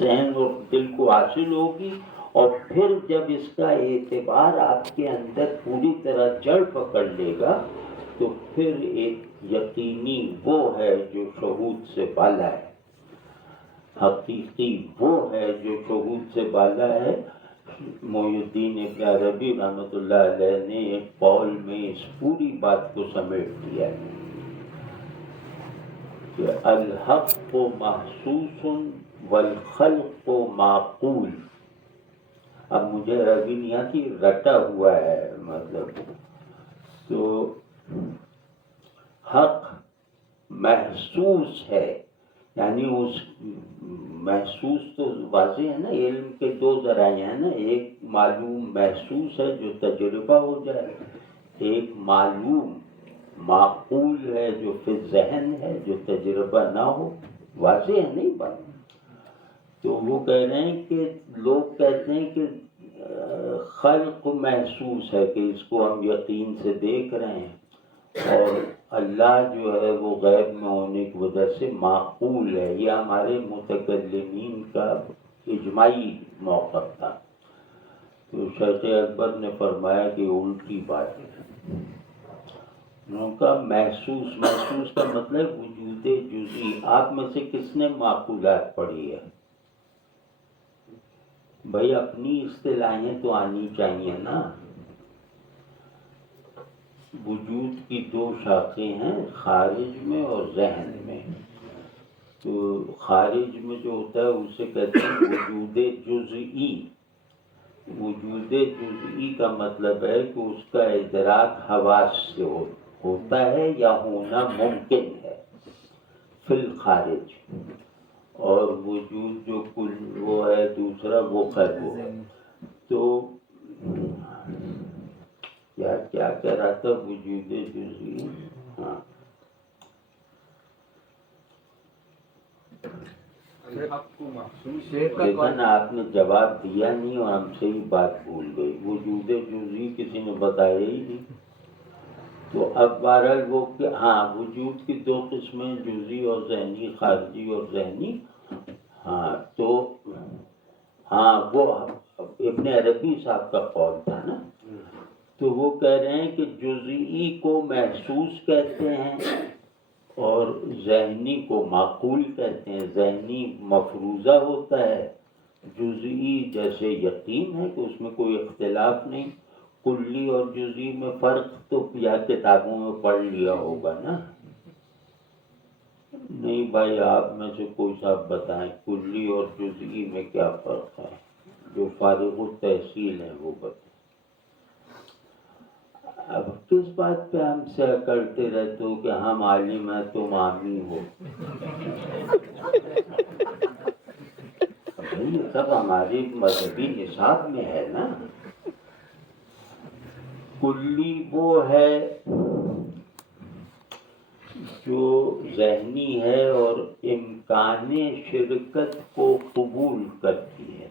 ذہن اور دل کو حاصل ہوگی، اور پھر جب اس کا اعتبار آپ کے اندر پوری طرح جڑ پکڑ لے گا تو پھر ایک یقینی وہ ہے جو شہود سے بالا ہے، حقیقی وہ ہے جو شہود سے بالا ہے۔ محی الدین ابن عربی رحمۃ اللہ علیہ نے ایک قول میں اس پوری بات کو سمیٹ دیا ہے کہ الحق محسوس والخلق معقول۔ اب مجھے عربی نہیں آتی، رٹا ہوا ہے مطلب، تو حق محسوس ہے، یعنی اس محسوس تو واضح ہے نا، علم کے دو ذرائع ہیں نا، ایک معلوم محسوس ہے جو تجربہ ہو جائے، ایک معلوم معقول ہے جو پھر ذہن ہے جو تجربہ نہ ہو، واضح ہے نہیں بات۔ تو وہ کہہ رہے ہیں کہ لوگ کہتے ہیں کہ خلق محسوس ہے کہ اس کو ہم یقین سے دیکھ رہے ہیں، اور اللہ جو ہے وہ غیب میں ہونے کی وجہ سے معقول ہے۔ یہ ہمارے متکلمین کا اجماعی موقف تھا۔ تو شیخ اکبر نے فرمایا کہ الٹی بات ہے، انہوں کا محسوس کا مطلب وجود جزئی۔ آپ میں سے کس نے معقولات پڑھی ہے؟ بھائی اپنی اصطلاحیں تو آنی چاہیے نا۔ وجود کی دو شاخیں ہیں، خارج میں اور ذہن میں۔ تو خارج میں جو ہوتا ہے اسے کہتے ہیں وجود جزئی۔ وجود جزئی کا مطلب ہے کہ اس کا ادراک حواس سے ہوتا ہے یا ہونا ممکن ہے فی الخارج، اور وجود جو کل وہ ہے دوسرا وہ خیر وہ ہے۔ تو کیا کہہ رہا تھا وجود جزئی؟ ہاں لیکن آپ نے جواب دیا نہیں اور ہم سے ہی بات بھول گئی۔ وجود جزئی کسی نے بتایا ہی نہیں۔ تو اب بہرحال وہ کہ ہاں وجود کی دو قسمیں، جزئی اور ذہنی، خارجی اور ذہنی۔ ہاں تو ہاں وہ ابن عربی صاحب کا قول تھا نا، تو وہ کہہ رہے ہیں کہ جزئی کو محسوس کہتے ہیں اور ذہنی کو معقول کہتے ہیں۔ ذہنی مفروضہ ہوتا ہے، جزئی جیسے یقین ہے کہ اس میں کوئی اختلاف نہیں۔ کلی اور جزئی میں فرق تو یا کتابوں میں پڑھ لیا ہوگا نا۔ نہیں بھائی آپ میں سے کوئی صاحب بتائیں کلی اور جزئی میں کیا فرق ہے، جو فارغ التحصیل ہیں وہ بتائیں۔ اب کس بات پہ ہم سے کرتے رہتے ہو کہ ہم عالم ہیں تم عامی ہو؟ بھائی یہ سب ہماری مذہبی نصاب میں ہے نا۔ کلی وہ ہے جو ذہنی ہے اور امکان شرکت کو قبول کرتی ہے۔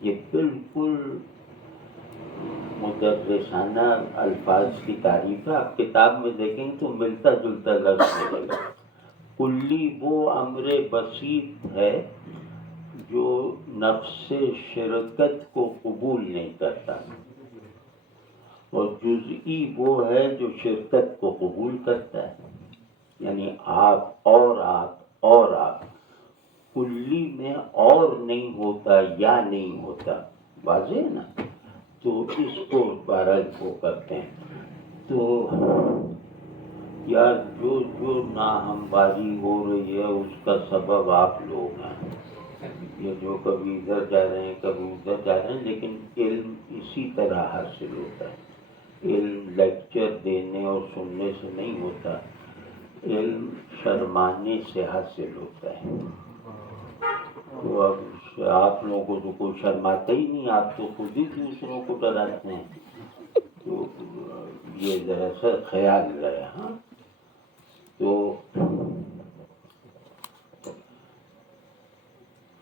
یہ بالکل مدرسانہ الفاظ کی تعریف ہے، آپ کتاب میں دیکھیں تو ملتا جلتا لفظ ملے گا۔ کلی وہ امر بسیط ہے جو نفس شرکت کو قبول نہیں کرتا، اور جزئی وہ ہے جو شرکت کو قبول کرتا ہے، یعنی آپ اور آپ اور آپ۔ کلی میں اور نہیں ہوتا یا نہیں ہوتا، واضح ہے نا۔ تو اس کو بہرحال وہ کرتے ہیں۔ تو یار جو ناہمواری ہو رہی ہے اس کا سبب آپ لوگ ہیں، یہ جو کبھی ادھر جا رہے ہیں کبھی ادھر جا رہے ہیں، لیکن علم اسی طرح حاصل ہوتا ہے۔ علم لیکچر دینے اور سننے سے نہیں ہوتا، علم شرمانے سے حاصل ہوتا ہے۔ تو اب آپ لوگوں کو تو کوئی شرماتا ہی نہیں، آپ تو خود ہی دوسروں کو ڈراتے ہیں، تو یہ ذرا سا خیال رہے۔ ہاں تو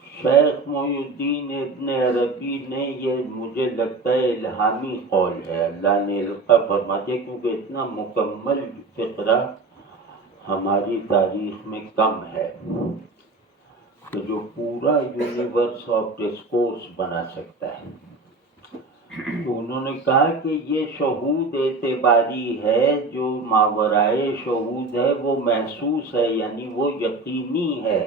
شیخ محی الدین ابن عربی نے، یہ مجھے لگتا ہے الہامی قول ہے، اللہ نے القا فرماتے، کیونکہ اتنا مکمل فقرہ ہماری تاریخ میں کم ہے۔ کہ جو پورا یونیورس آف ڈسکورس بنا سکتا ہے. تو انہوں نے کہا کہ یہ شہود اعتباری ہے، جو ماورائے شہود ہے وہ محسوس ہے، یعنی وہ یقینی ہے،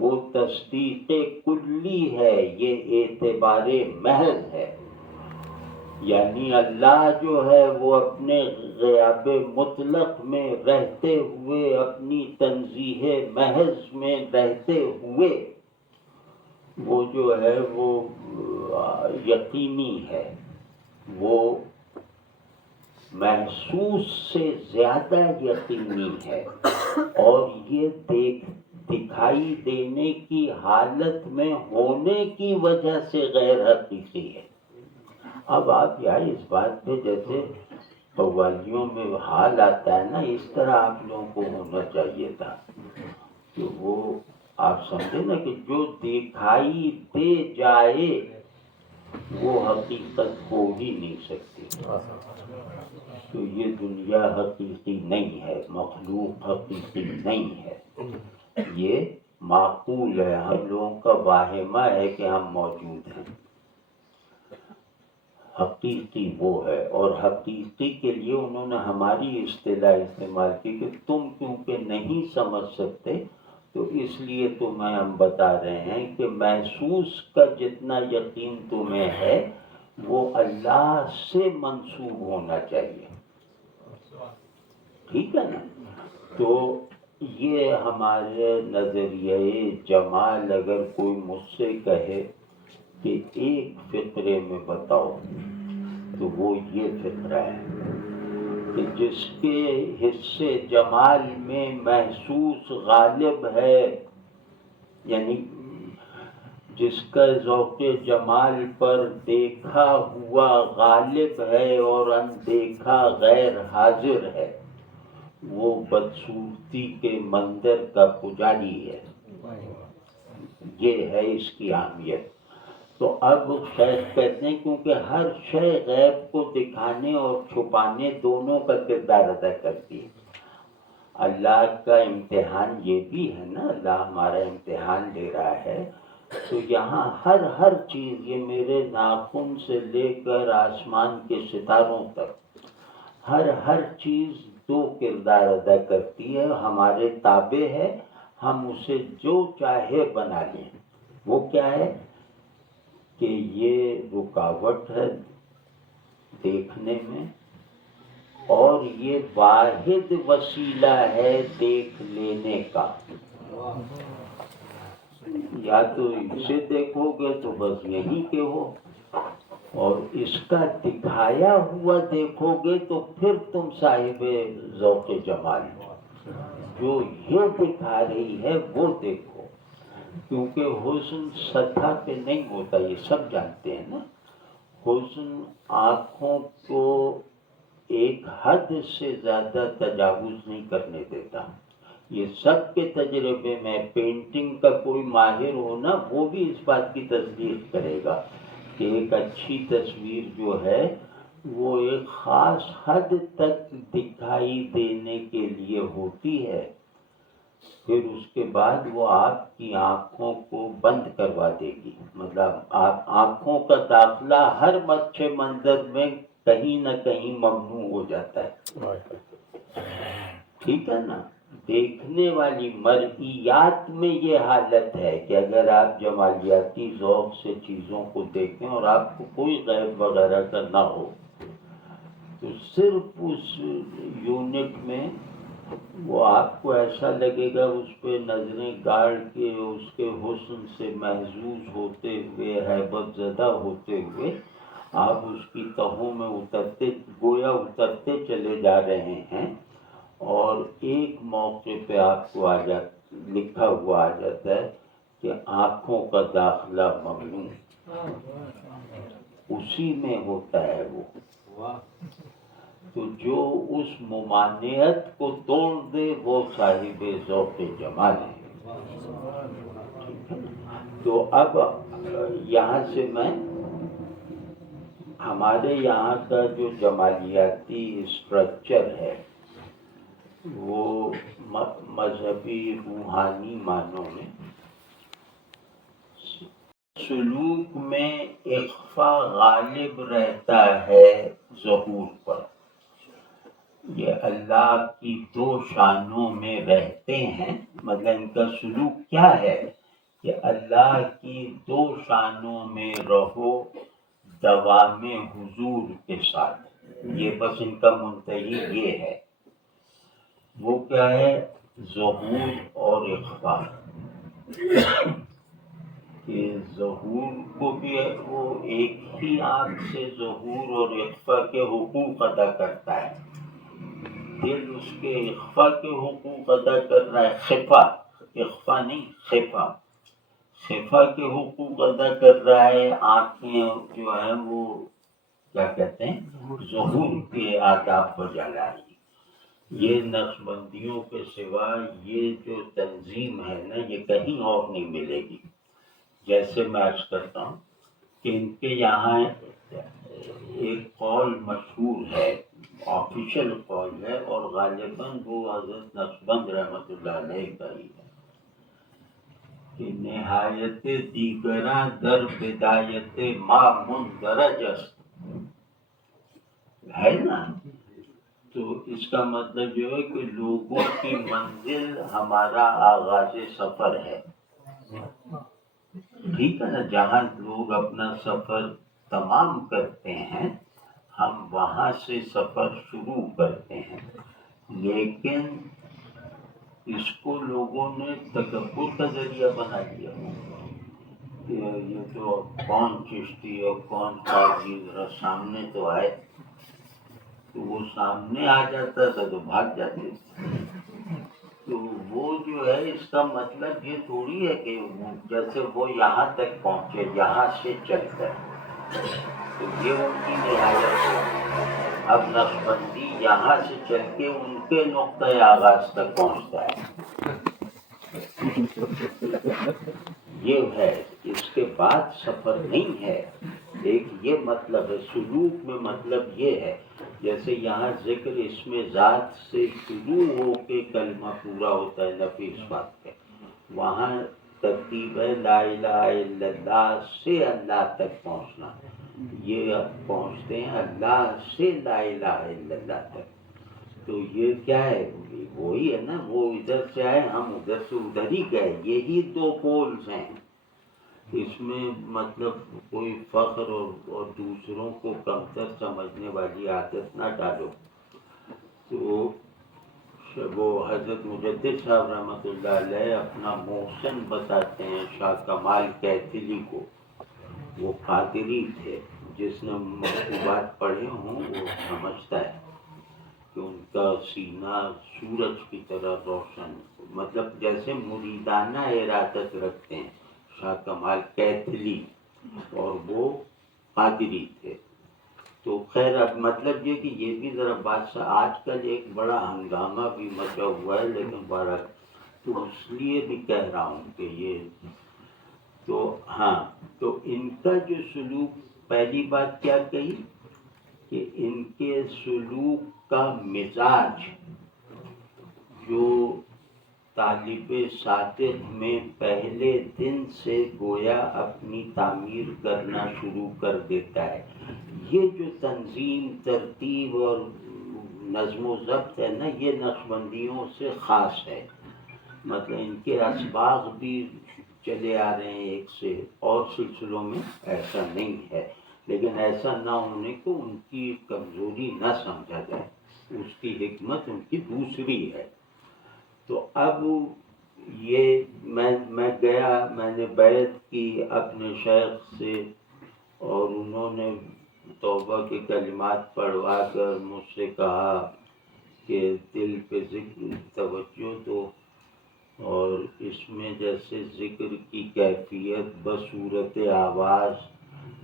وہ تصدیق کلی ہے، یہ اعتبار محض ہے. یعنی اللہ جو ہے وہ اپنے غیاب مطلق میں رہتے ہوئے، اپنی تنزیہ محض میں رہتے ہوئے، وہ جو ہے وہ یقینی ہے، وہ محسوس سے زیادہ یقینی ہے، اور یہ دکھائی دینے کی حالت میں ہونے کی وجہ سے غیر حقیقی ہے. اب آپ یہاں اس بات پہ جیسے قوالیوں میں حال آتا ہے نا، اس طرح آپ لوگوں کو ہونا چاہیے تھا کہ وہ آپ سمجھے نا کہ جو دکھائی دے جائے وہ حقیقت ہو ہی نہیں سکتی. تو یہ دنیا حقیقی نہیں ہے، مخلوق حقیقی نہیں ہے، یہ معقول ہے، ہم لوگوں کا واہمہ ہے کہ ہم موجود ہیں. حقیقی وہ ہے، اور حقیقی کے لیے انہوں نے ہماری اصطلاح استعمال کی کہ تم کیونکہ نہیں سمجھ سکتے تو اس لیے تمہیں ہم بتا رہے ہیں کہ محسوس کا جتنا یقین تمہیں ہے وہ اللہ سے منسوب ہونا چاہیے. ٹھیک ہے نا؟ تو یہ ہمارے نظریہ جمال اگر کوئی مجھ سے کہے کہ ایک فقرے میں بتاؤ تو وہ یہ فقرہ ہے کہ جس کے حصے جمال میں محسوس غالب ہے، یعنی جس کا ذوق جمال پر دیکھا ہوا غالب ہے اور اندیکھا غیر حاضر ہے، وہ بدصورتی کے منظر کا پجاری ہے. یہ ہے اس کی اہمیت. تو اب شیخ کہتے ہیں کیونکہ ہر شے غیب کو دکھانے اور چھپانے دونوں کا کردار ادا کرتی ہے. اللہ کا امتحان یہ بھی ہے نا، اللہ ہمارا امتحان لے رہا ہے. تو یہاں ہر چیز، یہ میرے ناخن سے لے کر آسمان کے ستاروں تک، ہر چیز دو کردار ادا کرتی ہے، ہمارے تابع ہے، ہم اسے جو چاہے بنا لیں. وہ کیا ہے کہ یہ رکاوٹ ہے دیکھنے میں، اور یہ واحد وسیلہ ہے دیکھ لینے کا. یا تو اسے دیکھو گے تو بس یہی کہ ہو، اور اس کا دکھایا ہوا دیکھو گے تو پھر تم صاحب ذوق جمال ہو. جو یہ دکھا رہی ہے وہ دیکھو، کیونکہ حسن سطح پہ نہیں ہوتا، یہ سب جانتے ہیں نا. حسن آنکھوں کو ایک حد سے زیادہ تجاوز نہیں کرنے دیتا. یہ سب کے تجربے میں، پینٹنگ کا کوئی ماہر ہونا وہ بھی اس بات کی تصدیق کرے گا کہ ایک اچھی تصویر جو ہے وہ ایک خاص حد تک دکھائی دینے کے لیے ہوتی ہے، پھر اس کے بعد وہ آپ کی آنکھوں کو بند کروا دے گی. مطلب آپ آنکھوں کا داخلہ ہر اچھے منظر میں کہیں نہ کہیں ممنوع ہو جاتا ہے. ٹھیک ہے نا؟ دیکھنے والی مرئیات میں یہ حالت ہے کہ اگر آپ جمالیاتی ذوق سے چیزوں کو دیکھیں اور آپ کو کوئی غیب وغیرہ کا نہ ہو تو صرف اس یونٹ میں وہ آپ کو ایسا لگے گا اس پہ نظریں گاڑ کے اس کے حسن سے محظوظ ہوتے ہوئے، ہیبت زدہ ہوتے ہوئے آپ اس کی تہوں میں گویا اترتے چلے جا رہے ہیں، اور ایک موقع پہ آپ کو لکھا ہوا آ جاتا ہے کہ آنکھوں کا داخلہ ممنوع. اسی میں ہوتا ہے وہ. تو جو اس ممانعت کو توڑ دے وہ صاحب ذوق جمال ہے. تو اب یہاں سے میں ہمارے یہاں کا جو جمالیاتی اسٹرکچر ہے وہ مذہبی روحانی معنوں میں سلوک میں اخفا غالب رہتا ہے ظہور پر. یہ اللہ کی دو شانوں میں رہتے ہیں. مطلب ان کا سلوک کیا ہے کہ اللہ کی دو شانوں میں رہو دوام حضور کے ساتھ. یہ بس ان کا منتہی یہ ہے. وہ کیا ہے؟ ظہور اور اخفا. کہ ظہور کو بھی وہ ایک ہی آنکھ سے ظہور اور اخفا کے حقوق ادا کرتا ہے. دل اس کے اخفا کے حقوق ادا کر رہا ہے. خفا، اخفا نہیں، خفا. خفا کے حقوق ادا کر رہا ہے. آنکھیں جو ہیں وہ کیا کہتے ہیں؟ ظہور کے آداب بجا لائی. یہ نقشبندیوں کے سوا یہ جو تنظیم ہے نا، یہ کہیں اور نہیں ملے گی. جیسے میں عرض کرتا ہوں کہ ان کے یہاں ایک قول مشہور ہے، آفیشیل قول ہے، اور غالباً وہ حضرت نقشبند رحمۃ اللہ علیہ کا ہی ہے کہ نہایت دیگراں در بدایت ما مندرج است. ہے نا؟ تو اس کا مطلب جو ہے کہ لوگوں کی منزل ہمارا آغاز سفر ہے. ٹھیک ہے نا؟ جہاں لوگ اپنا سفر تمام کرتے ہیں ہم وہاں سے سفر شروع کرتے ہیں. لیکن اس کو لوگوں نے تکبر کا ذریعہ بنا دیا کہ یہ تو کون چشتی اور کون قاضی، ذرا سامنے تو آئے. تو وہ سامنے آ جاتا تھا تو بھاگ جاتے تھے. تو وہ جو ہے اس کا مطلب یہ تھوڑی ہے کہ جیسے وہ یہاں تک پہنچے یہاں سے چل کر. تو یہ ان کی نہایت ہے. اب نقشبندی یہاں سے چل کے ان کے نقطۂ آغاز تک پہنچتا ہے. یہ ہے، اس کے بعد سفر نہیں ہے. ایک یہ مطلب ہے. سلوک میں مطلب یہ ہے جیسے یہاں ذکر اس میں ذات سے شروع ہو کے کلمہ پورا ہوتا ہے نفی اس بات پہ، وہاں ترتیب ہے لا الہ الا اللہ سے اللہ تک پہنچنا. یہ اب پہنچتے ہیں اللہ سے لا الہ الا اللہ تک. تو یہ کیا ہے؟ وہی ہے نا، وہ ادھر سے آئے ہم ادھر سے ادھر ہی گئے. یہی دو پولز ہیں. اس میں مطلب کوئی فخر اور دوسروں کو کمتر سمجھنے والی عادت نہ ڈالو. تو وہ حضرت مجدد صاحب رحمۃ اللہ علیہ اپنا محسن بتاتے ہیں شاہ کمال کیتلی کو. وہ قادری تھے. جس نے مکتوبات پڑھے ہوں وہ سمجھتا ہے کہ ان کا سینہ سورج کی طرح روشن، مطلب جیسے مریدانہ ارادت رکھتے ہیں شاہ کمال کیتلی، اور وہ قادری تھے. تو خیر اب مطلب یہ کہ یہ بھی ذرا بات آج کل ایک بڑا ہنگامہ بھی مچا ہوا ہے، لیکن بہرحال تو اس لیے بھی کہہ رہا ہوں کہ یہ تو ہاں. تو ان کا جو سلوک، پہلی بات کیا کہی کہ ان کے سلوک کا مزاج جو طالب صادق میں پہلے دن سے گویا اپنی تعمیر کرنا شروع کر دیتا ہے. یہ جو تنظیم، ترتیب اور نظم و ضبط ہے نا، یہ نقشبندیوں سے خاص ہے. مطلب ان کے اسباق بھی چلے آ رہے ہیں ایک سے، اور سلسلوں میں ایسا نہیں ہے. لیکن ایسا نہ ہونے کو ان کی کمزوری نہ سمجھا جائے. اس کی حکمت ان کی دوسری ہے. تو اب یہ میں گیا، میں نے بیعت کی اپنے شیخ سے، اور انہوں نے توبہ کے کلمات پڑھوا کر مجھ سے کہا کہ دل پہ ذکر توجہ دو، اور اس میں جیسے ذکر کی کیفیت بصورت آواز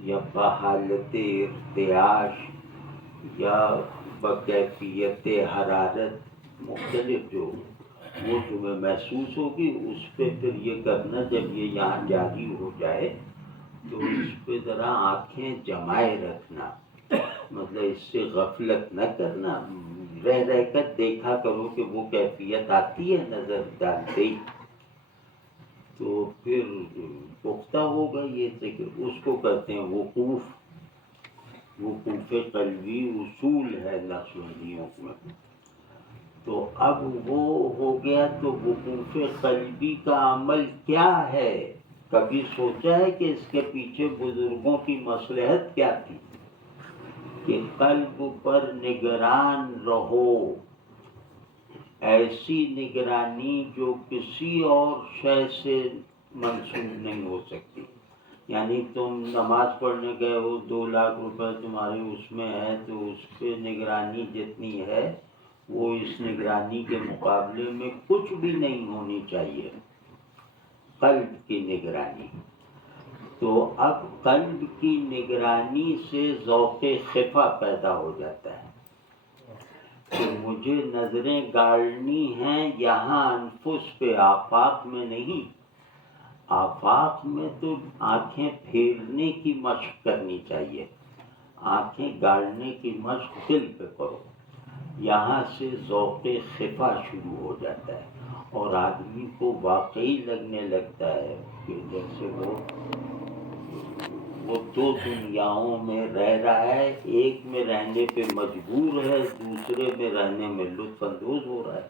یا بحالت ارتعاش یا بکیفیت حرارت مختلف جو وہ تمہیں محسوس ہوگی، اس پہ پھر یہ کرنا جب یہ یہاں جاری ہو جائے تو اس پہ ذرا آنکھیں جمائے رکھنا. مطلب اس سے غفلت نہ کرنا، رہ رہ کر دیکھا کرو کہ وہ کیفیت آتی ہے نظر ڈالتے ہی. تو پھر پختہ ہو گئی یہ ذکر، اس کو کہتے ہیں وقوف قلبی اصول ہے نقشبندیوں میں. تو اب وہ ہو گیا. تو وقوف قلبی کا عمل کیا ہے؟ کبھی سوچا ہے کہ اس کے پیچھے بزرگوں کی مصلحت کیا تھی؟ کہ قلب پر نگران رہو، ایسی نگرانی جو کسی اور شے سے منسوب نہیں ہو سکتی. یعنی تم نماز پڑھنے گئے ہو، 2 لاکھ روپے تمہارے اس میں ہے، تو اس پہ نگرانی جتنی ہے وہ اس نگرانی کے مقابلے میں کچھ بھی نہیں ہونی چاہیے. قلب کی نگرانی. تو اب قلب کی نگرانی سے ذوق خفا پیدا ہو جاتا ہے کہ مجھے نظریں گاڑنی ہیں یہاں انفس پہ، آفاق میں نہیں. آفاق میں تو آنکھیں پھیرنے کی مشق کرنی چاہیے، آنکھیں گاڑنے کی مشق دل پہ کرو. یہاں سے ذوق خفا شروع ہو جاتا ہے اور آدمی کو واقعی لگنے لگتا ہے کہ جیسے وہ 2 دنیاؤں میں رہ رہا ہے. ایک میں رہنے پہ مجبور ہے، دوسرے میں رہنے میں لطف اندوز ہو رہا ہے.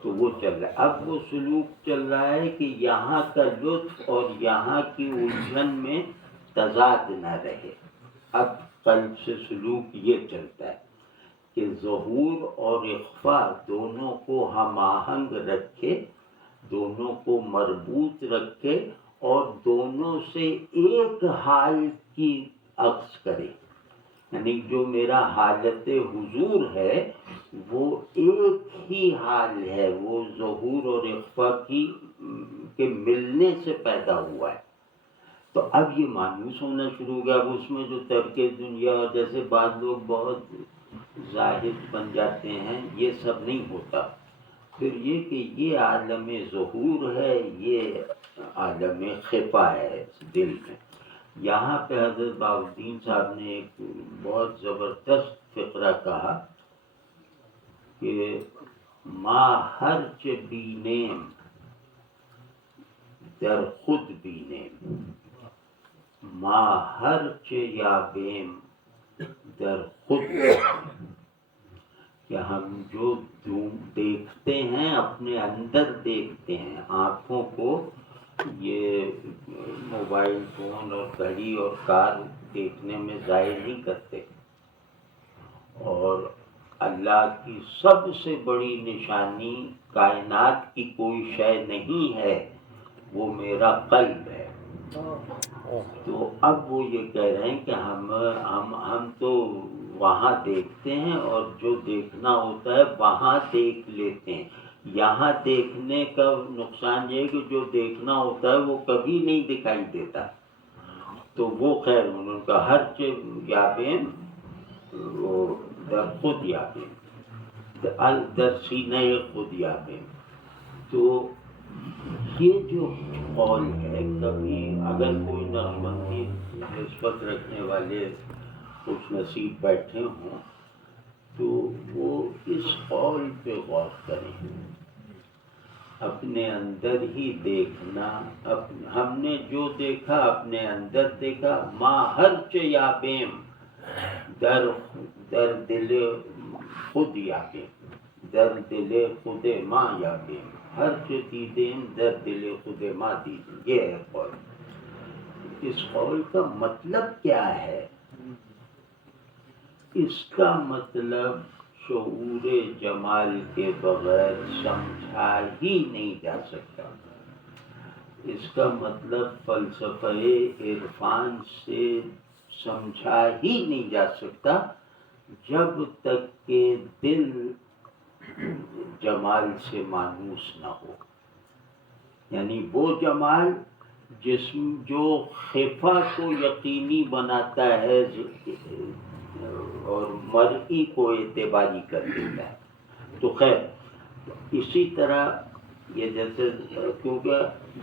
تو وہ چل رہا ہے. اب وہ سلوک چل رہا ہے کہ یہاں کا لطف اور یہاں کی الجھن میں تضاد نہ رہے. اب قلب سے سلوک یہ چلتا ہے کہ ظہور اور اخفا دونوں کو ہم آہنگ رکھے، دونوں کو مربوط رکھے اور دونوں سے ایک حال کی عکس کرے. یعنی جو میرا حالت حضور ہے وہ ایک ہی حال ہے، وہ ظہور اور اخفا کے ملنے سے پیدا ہوا ہے. تو اب یہ مانوس ہونا شروع ہو گیا. اب اس میں جو ترک دنیا، جیسے بعض لوگ بہت زاہد بن جاتے ہیں، یہ سب نہیں ہوتا. پھر یہ کہ یہ عالم ظہور ہے، یہ عالم خفا ہے دل میں. یہاں پہ حضرت بہاؤالدین صاحب نے ایک بہت زبردست فقرہ کہا کہ ما ہرچ بینیم در خود بینیم، ما ہرچ یابیم در خود بینیم. کہ ہم جو دیکھتے ہیں اپنے اندر دیکھتے ہیں. آنکھوں کو یہ موبائل فون اور گھڑی اور کار دیکھنے میں ظاہر نہیں کرتے. اور اللہ کی سب سے بڑی نشانی کائنات کی کوئی شے نہیں ہے، وہ میرا قلب ہے. تو اب وہ یہ کہہ رہے ہیں کہ ہم تو وہاں دیکھتے ہیں اور جو دیکھنا ہوتا ہے وہاں دیکھ لیتے ہیں. یہاں دیکھنے کا نقصان یہ ہے کہ جو دیکھنا ہوتا ہے وہ کبھی نہیں دکھائی دیتا. تو وہ خیر ان کا ہر چیز یابین وہ در خود یابین، در سینہ خود یابین. تو یہ جو قول ہے، کبھی اگر کوئی نقشبندی نسبت رکھنے والے خوش نصیب بیٹھے ہوں تو وہ اس قول پہ غور کریں. اپنے اندر ہی دیکھنا. ہم نے جو دیکھا اپنے اندر دیکھا. ما ہرچ یابیم در دل خود یابیم، در دل خود ما یابیم، ہرچ دیدیم در دل خود ما دیدیم. یہ ہے قول. اس قول کا مطلب کیا ہے؟ اس کا مطلب شعور جمال کے بغیر سمجھا ہی نہیں جا سکتا. اس کا مطلب فلسفہ عرفان سے سمجھا ہی نہیں جا سکتا جب تک کہ دل جمال سے مانوس نہ ہو. یعنی وہ جمال جو خفا کو یقینی بناتا ہے اور مرئی کو اعتباری کر دیتا ہے. تو خیر اسی طرح یہ جیسے کیونکہ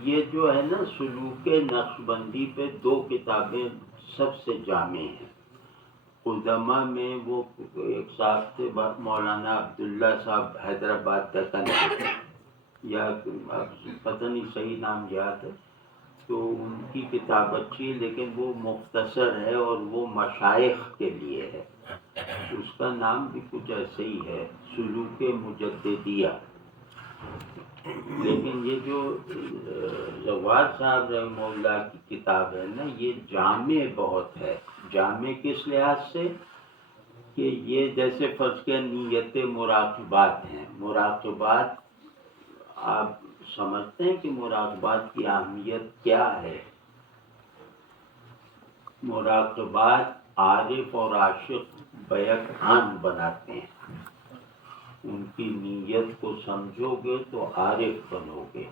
یہ جو ہے نا سلوک نقشبندی پہ 2 کتابیں سب سے جامع ہیں. قدمہ میں وہ ایک صاحب تھے مولانا عبداللہ صاحب حیدرآباد کا یا پتہ نہیں صحیح نام یاد ہے، تو ان کی کتاب اچھی ہے لیکن وہ مختصر ہے اور وہ مشائخ کے لیے ہے. اس کا نام بھی کچھ ایسے ہی ہے، سلوک مجددیہ. لیکن یہ جو زوار صاحب رحمہ اللہ کی کتاب ہے نا، یہ جامع بہت ہے. جامع کس لحاظ سے کہ یہ جیسے فرض کے نیت مراقبات ہیں. مراقبات آپ سمجھتے ہیں کہ مراقبات کی اہمیت کیا ہے؟ مراقبات عارف اور عاشق بیک آن بناتے ہیں. ان کی نیت کو سمجھو گے تو عارف بنو گے،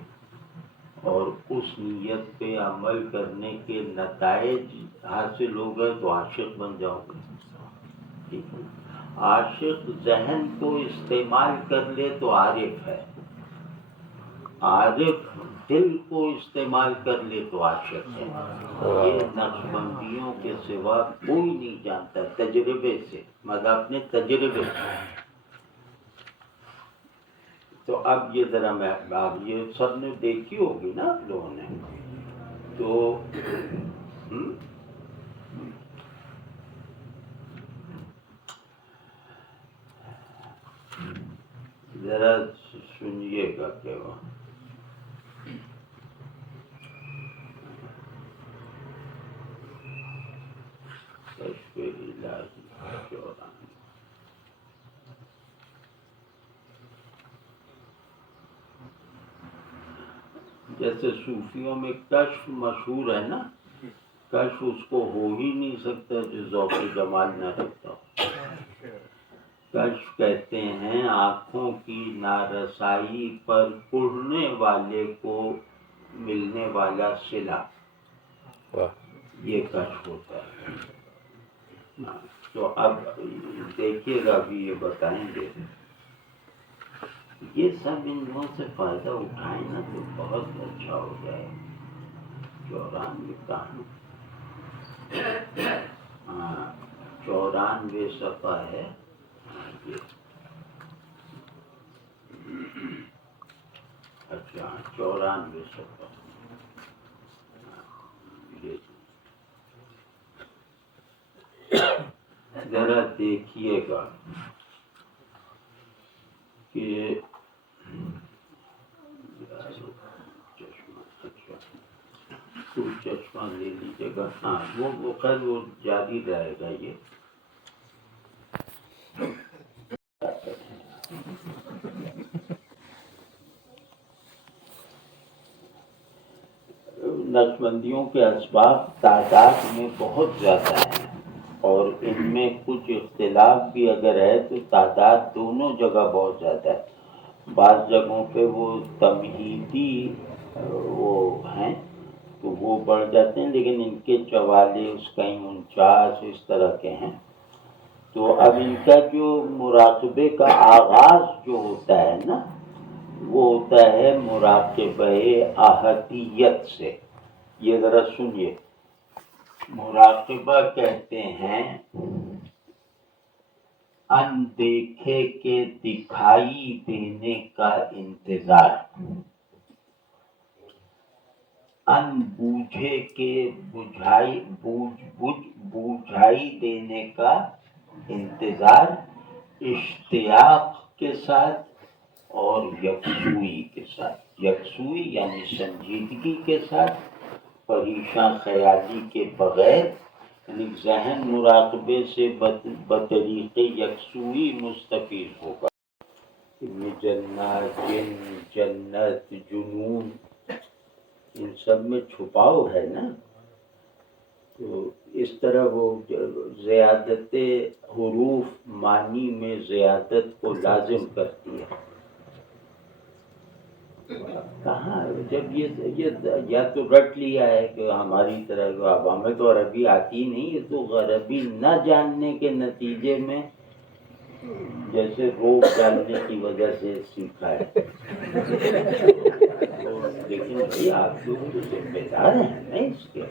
اور اس نیت پہ عمل کرنے کے نتائج حاصل ہو گئے تو عاشق بن جاؤ گے. ٹھیک ہے؟ عاشق ذہن کو استعمال کر لے تو عارف ہے، عارف دل کو استعمال کر لے تو عاشق ہے. یہ نقشبندیوں کے سوا کوئی نہیں جانتا تجربے سے، مگر اپنے تجربے سے. تو اب یہ ذرا میں اب یہ سب نے دیکھی ہوگی نا آپ لوگوں نے، تو ذرا سنیے گا کہ وہ جیسے صوفیوں میں کشف مشہور ہے نا، کشف اس کو ہو ہی نہیں سکتا جو ذوق جمال نہ رکھتا ہو. کشف کہتے ہیں آنکھوں کی نارسائی پر اڑنے والے کو ملنے والا صلہ، یہ کشف ہوتا ہے. تو اب دیکھیے گا ابھی یہ بتائیں گے. یہ سب ان لوگوں سے فائدہ اٹھائیں نا تو بہت اچھا ہو جائے. 94 کہاں؟ ہاں 94 صفحہ ہے. اچھا 94 صفحہ. ذرا دیکھیے گا کہ چشمہ لے لیجیے گا. ہاں وہ خیر وہ جاری رہے گا. یہ نقشبندیوں کے اسباب تعداد میں بہت زیادہ ہیں، اور ان میں کچھ اختلاف بھی اگر ہے تو تعداد دونوں جگہ بہت زیادہ ہے. بعض جگہوں پہ وہ تمہیدی وہ ہیں تو وہ بڑھ جاتے ہیں، لیکن ان کے 44 کہیں 49 اس طرح کے ہیں. تو اب ان کا جو مراقبے کا آغاز جو ہوتا ہے نا، وہ ہوتا ہے مراقبہ احدیت سے. یہ ذرا سنیے. مراقبہ کہتے ہیں اندیکھے کے دکھائی دینے کا انتظار، ان بوجھے کے بوجھائی دینے کا انتظار، اشتیاق کے ساتھ اور یکسوئی کے ساتھ. یکسوئی یعنی سنجیدگی کے ساتھ، پریشاں خیالی کے بغیر، یعنی ذہن مراقبے سے بطریق یکسوئی مستفید ہوگا. جنات، جن، جنت، جنون، ان سب میں چھپاؤ ہے نا. تو اس طرح وہ زیادت حروف معنی میں زیادت کو لازم کرتی ہے. کہاں جب یہ یا تو رٹ لیا ہے کہ ہماری طرح اب ہمیں تو عربی آتی نہیں، یہ تو عربی نہ جاننے کے نتیجے میں جیسے روک ڈالنے کی وجہ سے سیکھا ہے. لیکن بھائی آپ لوگ تو ذمہ دار ہیں نا اس کے.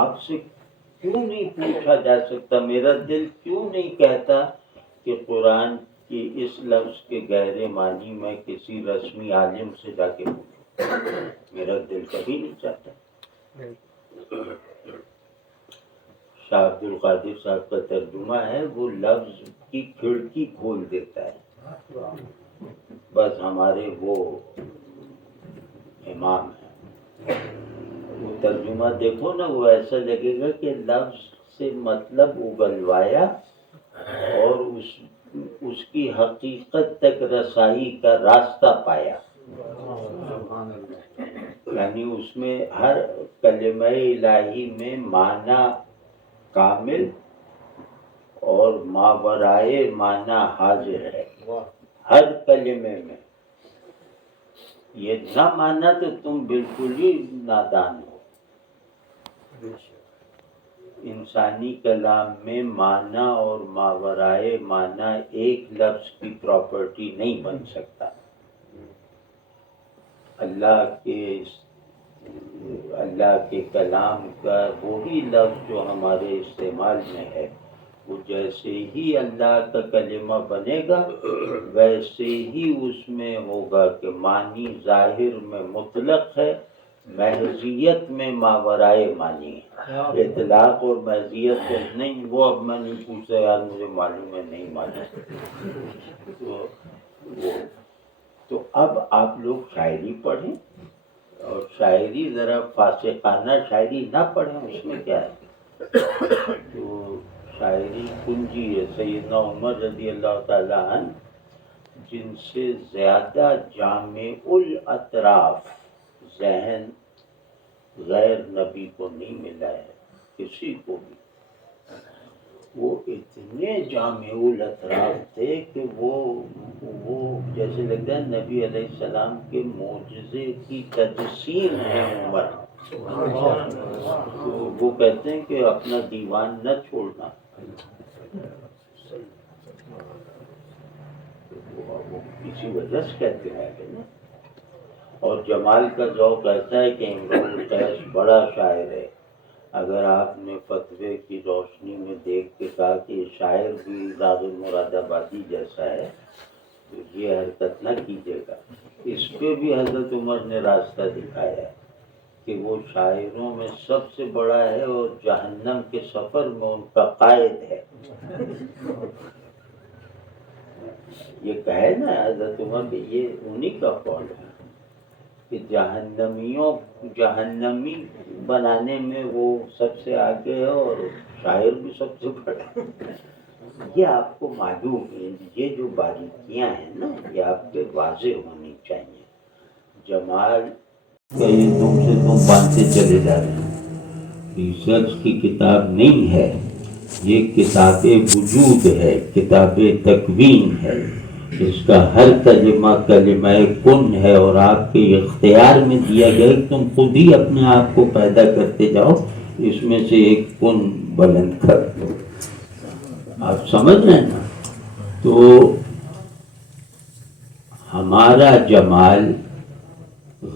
آپ سے کیوں نہیں پوچھا جا سکتا، میرا دل کیوں نہیں کہتا کہ قرآن کہ اس لفظ کے گہرے معنی میں کسی رسمی عالم سے جا کے پوچھوں، میرا دل کبھی نہیں چاہتا۔ شاہ عبد القادر صاحب کا ترجمہ ہے، وہ لفظ کی کھڑکی کھول دیتا ہے۔ بس ہمارے وہ امام ہیں، وہ ترجمہ دیکھو نا، وہ ایسا لگے گا کہ لفظ سے مطلب اگلوایا اور اس کی حقیقت تک رسائی کا راستہ پایا۔ یعنی اس میں ہر کلمہ الہی میں معنی کامل اور ماورائے معنی حاضر ہے، ہر کلمے میں۔ یہ نہ مانا تو تم بالکل ہی نادان ہو۔ انسانی کلام میں معنی اور ماورائے معنی ایک لفظ کی پراپرٹی نہیں بن سکتا۔ اللہ کے کلام کا وہی لفظ جو ہمارے استعمال میں ہے، وہ جیسے ہی اللہ کا کلمہ بنے گا ویسے ہی اس میں ہوگا کہ معنی ظاہر میں مطلق ہے، محضیت میں ماورائے معنی ہے۔ اطلاق اور محضیت سے نہیں، وہ اب میں نہیں پوچھتا، یار مجھے معلوم ہے نہیں معلوم۔ تو اب آپ لوگ شاعری پڑھیں، اور شاعری ذرا فاسقانہ شاعری نہ پڑھیں، اس میں کیا ہے؟ تو شاعری کنجی ہے۔ سیدنا عمر رضی اللہ تعالیٰ عنہ جن سے زیادہ جامع الاطراف ذہن غیر نبی کو نہیں ملا ہے، کسی کو بھی۔ وہ اتنے جامع الاطراف تھے کہ وہ جیسے لگتا ہے نبی علیہ السلام کے معجزے کی تجسیم ہے عمر۔ وہ کہتے ہیں کہ اپنا دیوان نہ چھوڑنا۔ وہ اسی وجہ سے کہتے ہیں کہ نا۔ اور جمال کا ذوق ایسا ہے کہ امرؤ القیس بڑا شاعر ہے۔ اگر آپ نے فتوے کی روشنی میں دیکھ کے کہا کہ یہ شاعر بھی زاد المراد آبادی جیسا ہے تو یہ حرکت نہ کیجیے گا۔ اس پہ بھی حضرت عمر نے راستہ دکھایا ہے کہ وہ شاعروں میں سب سے بڑا ہے اور جہنم کے سفر میں ان کا قائد ہے۔ یہ کہے نا حضرت عمر کہ یہ انہی کا قول ہے کہ جہنمی بنانے میں وہ سب سے آگے ہے اور شاعر بھی سب سے بڑا ہے۔ یہ آپ کو معلوم ہے، یہ جو باریکیاں ہیں نا یہ آپ پہ واضح ہونی چاہیے۔ جمال کا یہ تم سے تم باندھتے چلے جا رہے ہیں، ریسرچ کی کتاب نہیں ہے، یہ کتاب وجود ہے، کتاب تکوین ہے۔ اس کا ہر کلمہ کلمہ کن ہے، اور آپ کے اختیار میں دیا گیا کہ تم خود ہی اپنے آپ کو پیدا کرتے جاؤ، اس میں سے ایک کن بلند کر دو۔ آپ سمجھ رہے ہیں نا؟ تو ہمارا جمال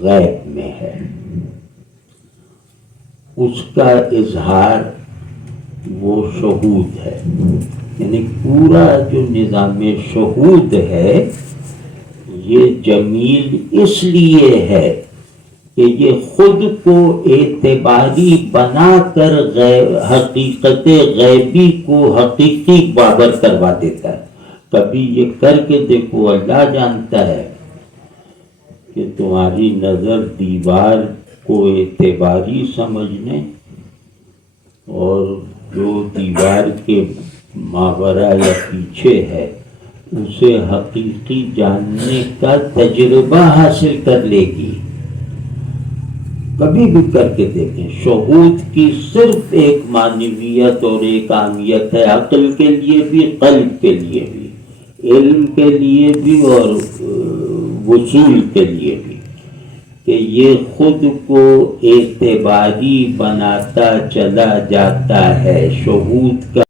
غیب میں ہے، اس کا اظہار وہ شہود ہے۔ یعنی پورا جو نظام شہود ہے یہ جمیل اس لیے ہے کہ یہ خود کو اعتباری بنا کر حقیقت غیبی کو حقیقی باور کروا دیتا ہے۔ کبھی یہ کر کے دیکھو، اللہ جانتا ہے کہ تمہاری نظر دیوار کو اعتباری سمجھنے اور جو دیوار کے ماورا یا پیچھے ہے اسے حقیقی جاننے کا تجربہ حاصل کر لے گی۔ کبھی بھی کر کے دیکھیں، شہود کی صرف ایک معنویت اور ایک عامیت ہے، عقل کے لیے بھی، قلب کے لیے بھی، علم کے لیے بھی اور وصول کے لیے بھی، کہ یہ خود کو اعتباری بناتا چلا جاتا ہے۔ شہود کا